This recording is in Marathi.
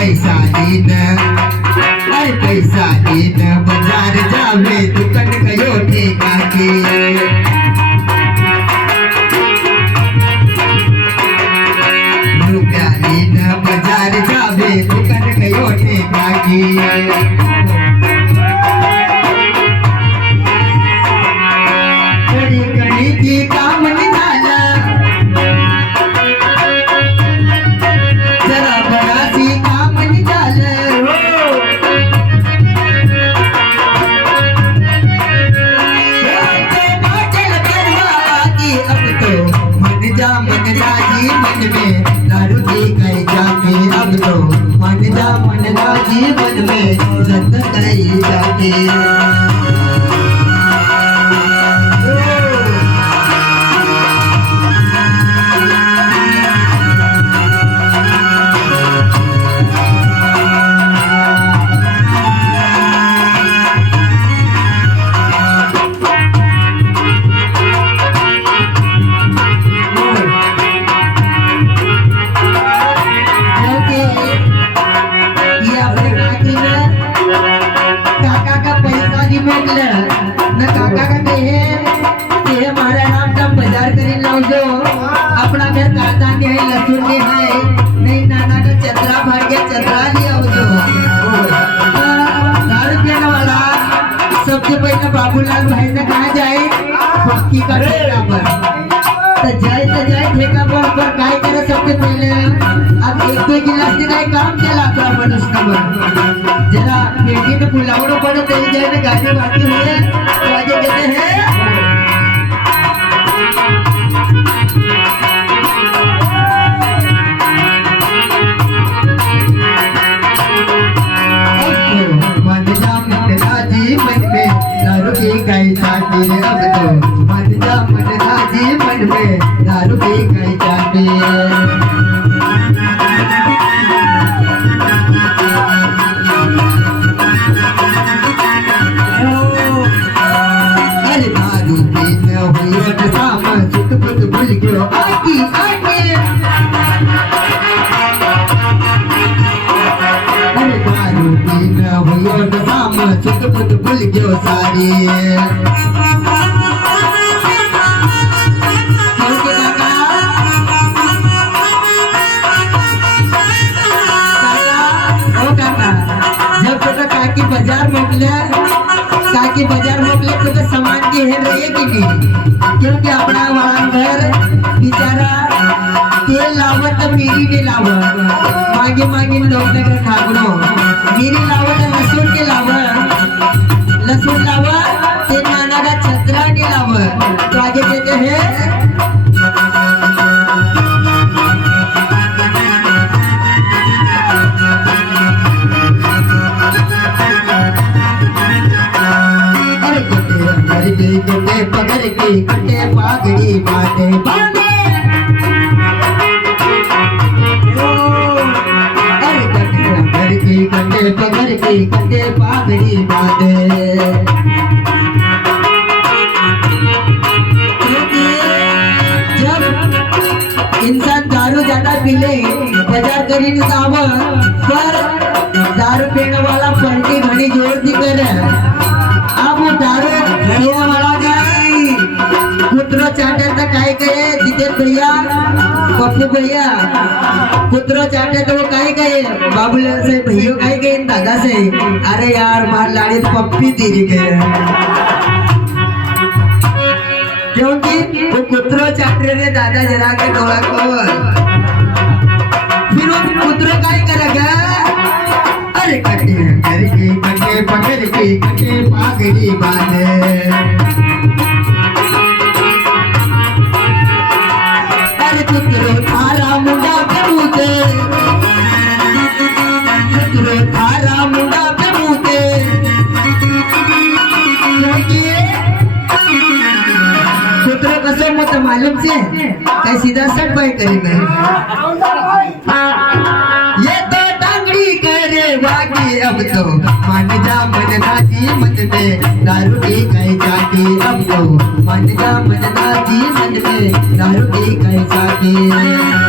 पैसा दिन अरे पैसा दिन बाजार जावे दुकान कयो ठेका के रुपया दिन बाजार जावे दुकान कयो ठेका के काम नहीं झालं जरा बराची काम नहीं झालं अब तो मन जा जी मन में दारू की कई जाके अब तो मन जा जी मन में जत कई जाके काका का कहे हमारा नाम का बाजार करे लाओ जो अपना घर काटा ने है लहसुन ने है नहीं नाना का चतरा भर के चतरा लिया जो दारू पीने वाला सबसे पहले बाबूलाल भाई ने कहा जाए पक्की का ठेका पर तो जाए ठेका पर काय करे सबसे पहले अब एक दो गिलास से काय काम चला कर मनुष्य पर जरा बेटी ने बुलावड़ो पड़े तो जाए ना गाड़ी बाकी हुए तो आगे कहते हैं जी मन में दारू की कई चाटी अब तो मन जा जी मन में दारू की कई चाटी अरे दारू पीने हुई शाम सुत बुत भूल गयो आकी आकी अरे दारू पीने हुई शाम सुत बुत भूल गयो सारी काकी बाजार मोकले तो सामान की है रही कि नहीं क्योंकि अपना वाला घर बेचारा तेल लावत तो मेरी ने लावत मागे लोग नगर ठाकुरो मेरी लावत लहसुन के लहसुन लावत ते नाना का छतरा के लावत तो आगे कहते हैं कटे पकड़ के कटे पागड़ी बाटे बाटे अरे कटे पकड़ के कटे पागड़ी बाटे जब इंसान दारू ज्यादा पी ले बाजार करी जाव पर दारू पीने वाला पलटी घनी जोर दी करे अब दारू पीने वाला कुतरो चाटे तो काय गए जितेन भैया पप्पू भैया कुतरो चाटे तो वो काय गए बाबूलाल से भैया काय गए दादा से अरे यार मार लाड़ी पप्पी दीजिए गए क्योंकि वो कुतरो चाट रहे दादा जरा के डोला को फिर वो कुतरो काय करेगा अरे कटे पकड़ के कटे पागड़ी बांधे कुतरो थारा मुंडा पे मुते कुतरो थारा मुंडा पे मुते कुतरो कसो मत मालूम से कहीं सीधा सट बाई करी मैं ये तो टांगड़ी करे बाकी अब तो मन जा जी मन में दारू की कई जाती अब तो मन जा जी मन में दारू की कई जाती